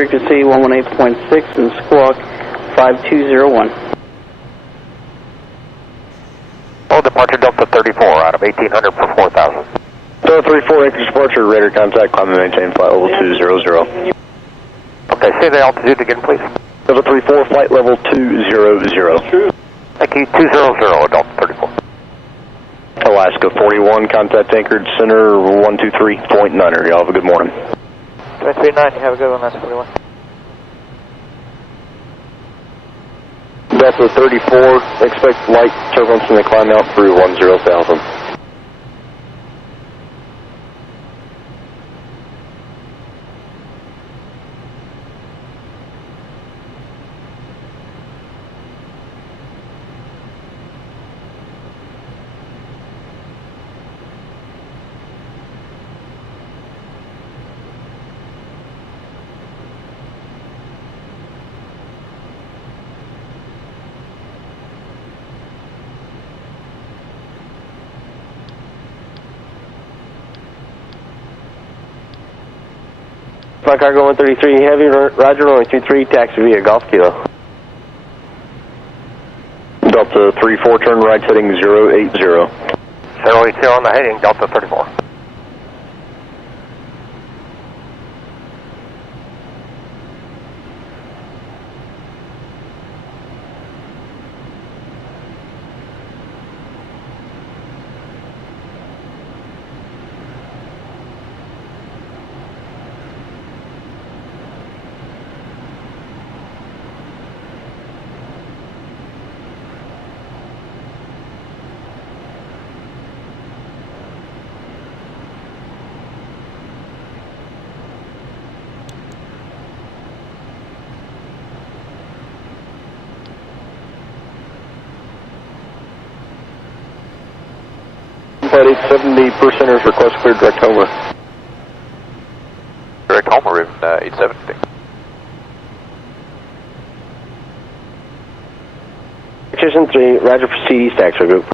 frequency 118.6 and squawk 5201. Oh, departure Delta 34 out of 1800 for 4000. Delta 34, anchor departure, radar contact, climb and maintain flight level 200. Okay, say the altitude again, please. Delta 34, flight level 200. Thank you, 200, Delta 34. Alaska 41, contact anchored center 123.9er. Y'all have a good morning. 239, you have a good one, that's 41. Delta 34, expect light turbulence in the climb out through 10,000. Flight cargo 133 heavy, roger, runway 23, taxi via Golf Kilo. Delta 34, turn right heading 080. 080 on the heading, Delta 34. Flight 870, percenters request clear direct Homer. Direct Homer in 870. Position 3, roger, proceed east axle group.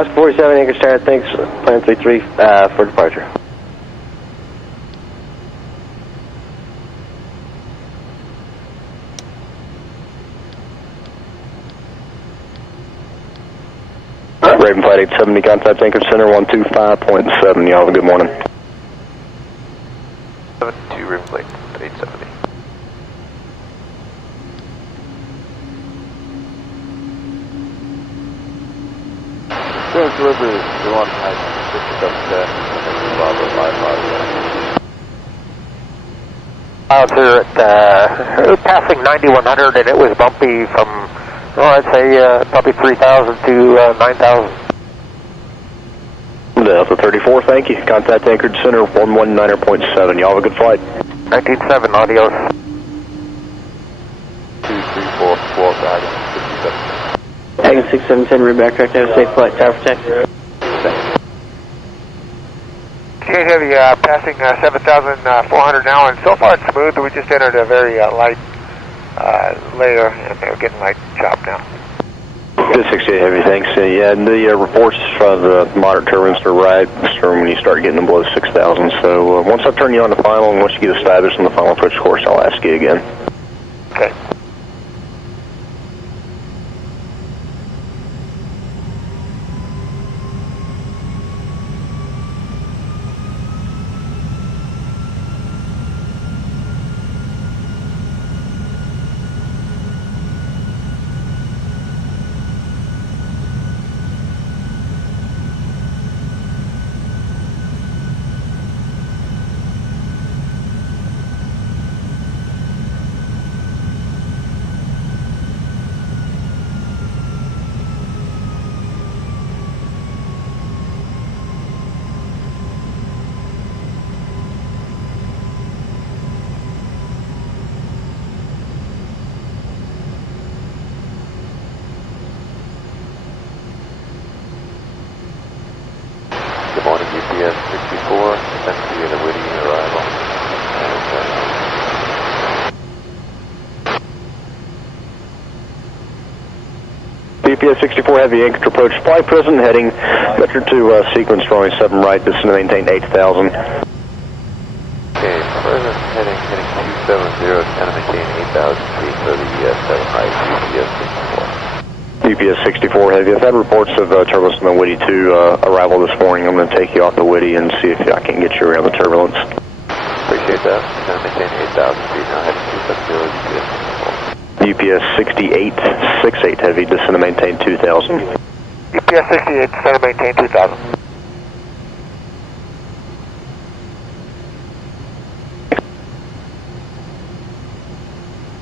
Oscar 47, anchor start, thanks, plan 33 for departure. Raven Flight 870, contact anchored center 125.7. Y'all have a good morning. 72 Raven Flight 870. Delivery the one I picked up Out here at, it was passing 9100 and it was bumpy from, well, I'd say probably 3,000 to 9,000. Delta 34, thank you. Contact anchored center 119.7. Y'all have a good flight. 19.7, adios. 234 squawk guidance 57. Tagging 6710, rear backtrack, have a safe flight, tower protect. Okay, heavy, passing 7,400 now, and so far it's smooth. We just entered a very light layer, and we're getting light chop now. Good 68 heavy, thanks. Yeah, and the reports from the moderate turbulence to right when you start getting them below 6,000. So once I turn you on the final, and once you get established on the final approach course, I'll ask you again. Okay. UPS 64 Heavy, anchor to approach flight present, heading vector to sequence runway 7 right, descend to maintain 8,000. Okay, present heading 270, descend to maintain 8,000 feet for the 7 right, UPS 64. UPS 64 Heavy, I've had reports of turbulence on the Whitty 2 arrival this morning. I'm going to take you off the Whitty and see if I can get you around the turbulence. Appreciate that. Descend to maintain 8,000 feet, now heading 270, UPS 64. UPS 6868 Heavy, descend to maintain 2,000. UPS 68, descend to maintain 2,000.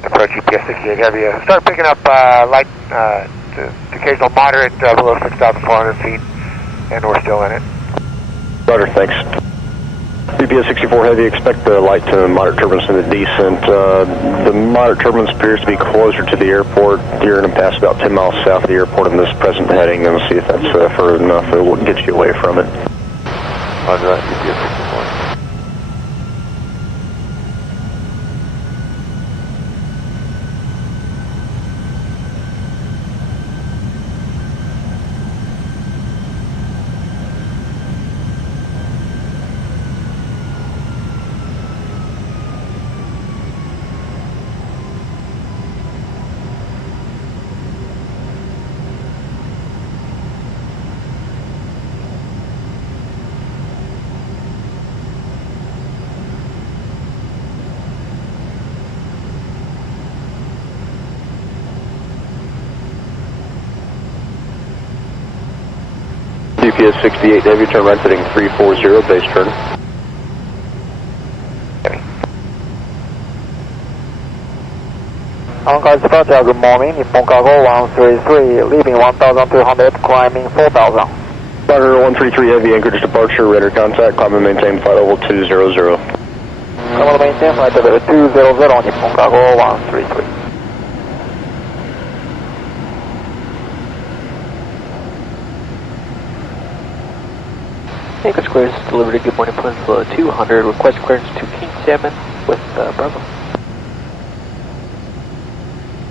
Approach UPS 68 Heavy. Start picking up light, to occasional moderate below 6,400 feet, and we're still in it. Roger, thanks. UPS 64 Heavy, expect the light to moderate turbulence in the descent. The moderate turbulence appears to be closer to the airport. You're going to pass about 10 miles south of the airport in this present heading, and see if that's further enough that will get you away from it. Roger that, UPS 64. UPS 68 Heavy, turn right heading 340, base turn. Hong Kong departure, good morning. Nippon Cargo 133, leaving 1,200, climbing 4,000. Roger 133 Heavy, anchorage departure, radar contact, climb and maintain flight level 200. Climb and maintain flight level 200, Nippon Cargo 133. Anchorage clearance delivered a good morning Peninsula 200, request clearance to King Salmon with Bravo.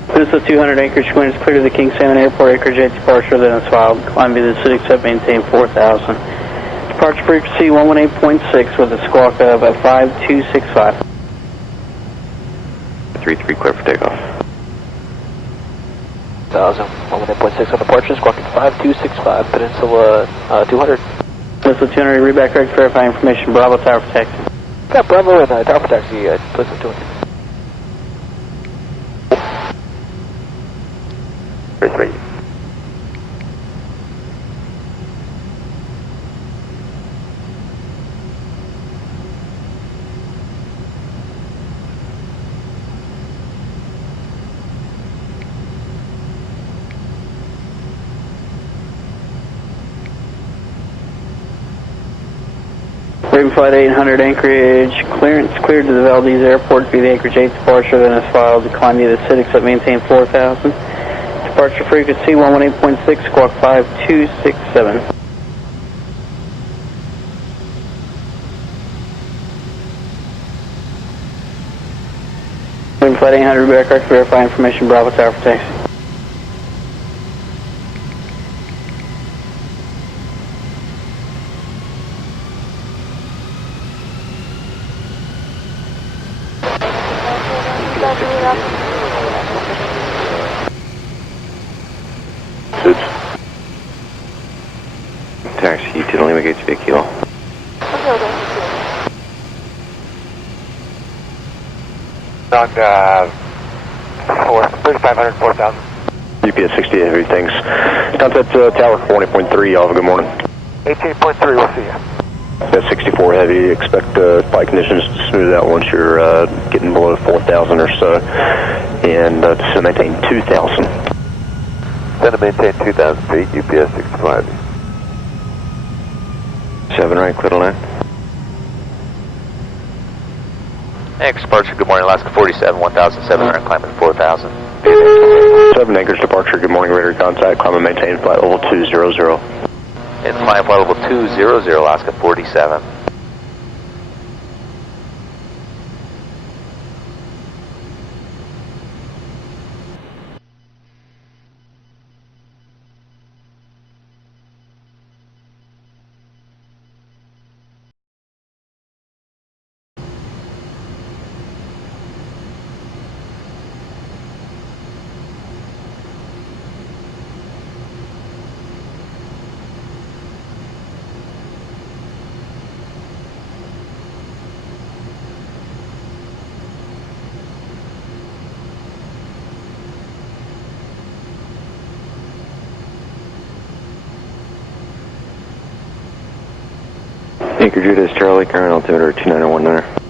Peninsula 200 anchorage clearance clear to the King Salmon Airport, anchorage 8 departure, then is filed. Climb via the Citic Sub, maintain 4,000. Departure frequency 118.6 with a squawk of 5265. 33 clear for takeoff. 1,000, 118.6 on departure, squawking 5265, Peninsula 200. Peninsula 200, read back correct, verify information, Bravo Tower for taxi. Got Bravo and Tower for taxi, Peninsula 200. 33. Raven Flight 800 anchorage clearance cleared to the Valdez Airport via the anchorage 8 departure, then is filed. Climb via the Citic Sub, maintain 4,000. Departure frequency 118.6, squawk 5267. Raven Flight 800, read back correct, verify information, Bravo Tower for taxi. Taxi, Italy, Lima Gate 2 Kilo. On 3,500, 4,000. UPS 68 Heavy, thanks. Contact Tower 40.3, Alpha, good morning. 18.3, we'll see you. That's 64 Heavy, expect flight conditions to smooth out once you're getting below 4,000 or so, and to maintain 2,000. Descend to maintain 2,000 feet, UPS 65. 7 right, clear to land. Anchorage departure, good morning, Alaska 47, 1,700, climbing 4,000. 7 anchorage departure, good morning, radar contact, climb and maintain flight level 200. And flying flight level 200, Alaska 47. Anchor Judah is Charlie, current altimeter 2919.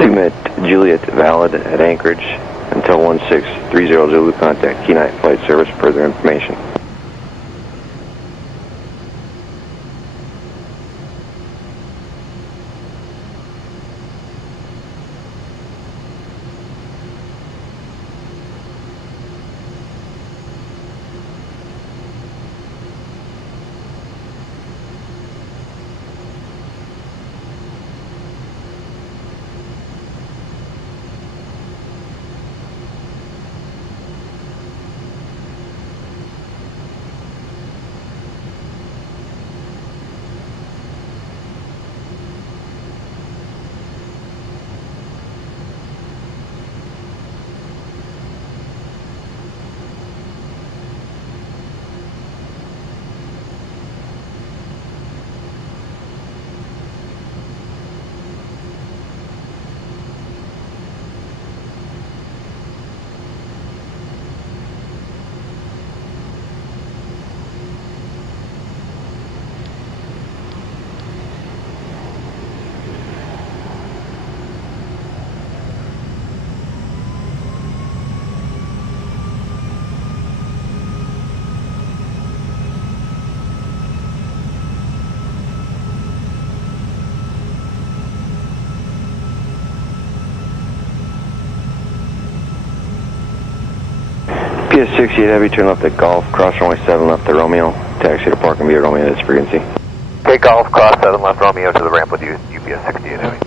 Sigma Juliet valid at Anchorage until 1630 Zulu. Contact Key Night Flight Service for further information. PS68 Heavy, turn left at Golf, cross runway 7 left at Romeo, taxi to Park and via Romeo at its frequency. Okay, Golf, cross 7 left Romeo to the ramp with you, UPS 68 Heavy.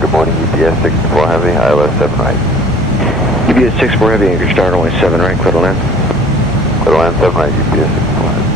Good morning, UPS 64 Heavy, ILS 7 right. UPS 64 Heavy, Anchorage start runway 7 right, clear to land. Clear to land 7 right, UPS 64 Heavy.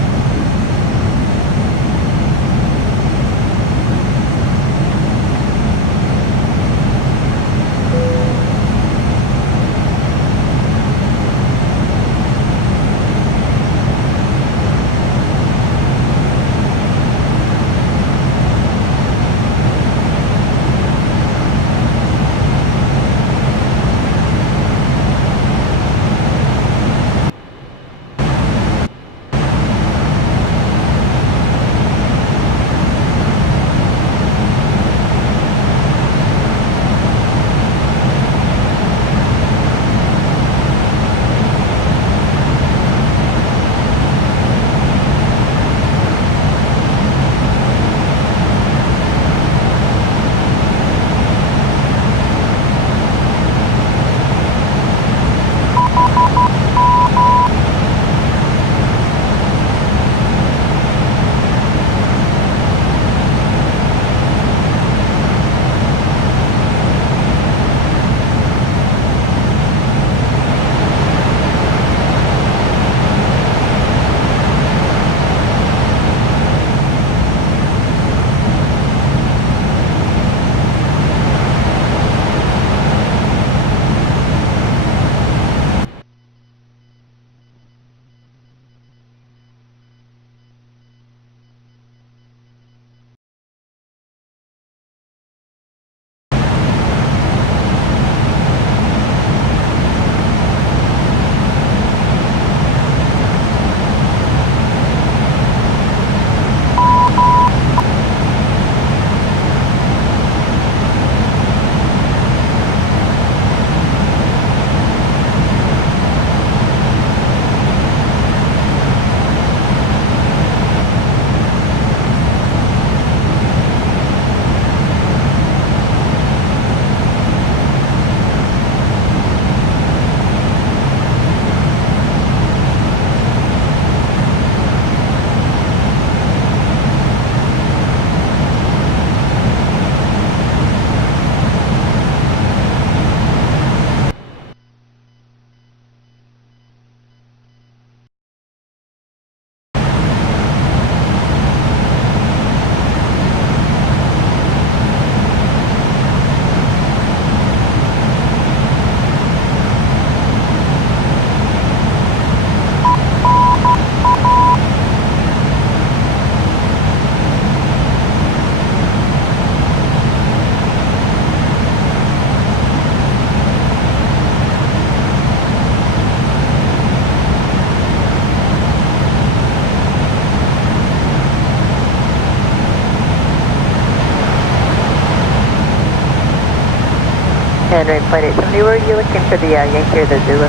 And right, flight 870, were you looking for the Yankee or the Zulu?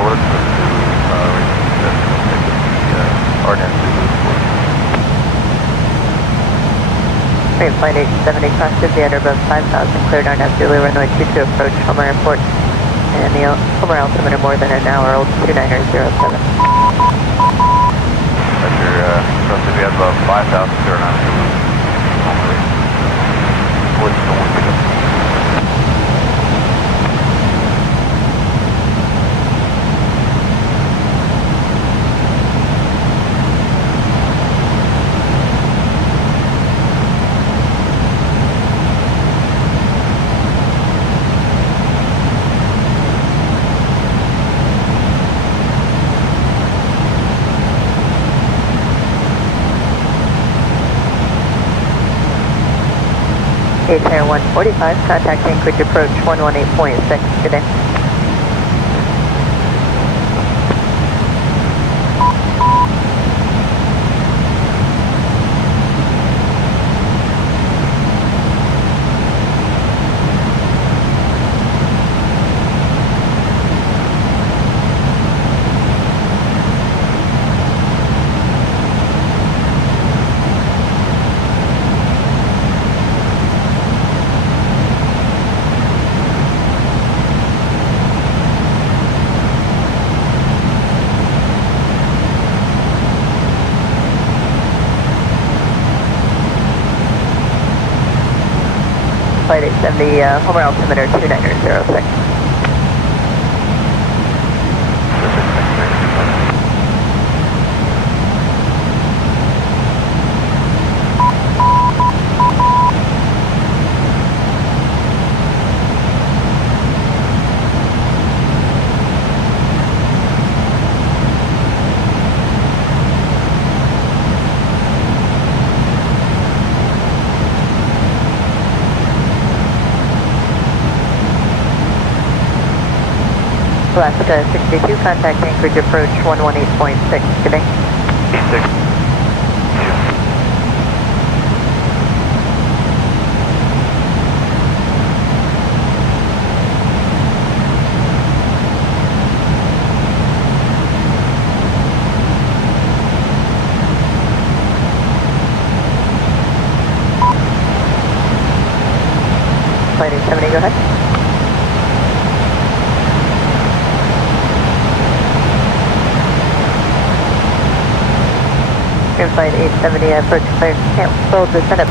We're looking for the Zulu, RNAV Zulu. Right, flight 870, cross to the under above 5,000, cleared RNAV Zulu, runway 22 approach, Homer Airport, and the Homer altimeter more than an hour old, 2907. Roger, cross to the under above 5,000, cleared RNAV Zulu. What's the one pick up? ATAIR 145, contact Anchorage approach 118.6, good day. Flight 870, Homer altimeter 2906. Alaska 62, contact Anchorage approach 118.6, good day. 86. Flight 870, go ahead. Flight 870, approach clear, cancel the setup.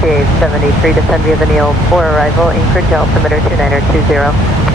PA 73, descend via the Neil for arrival, Anchorage altimeter 2920.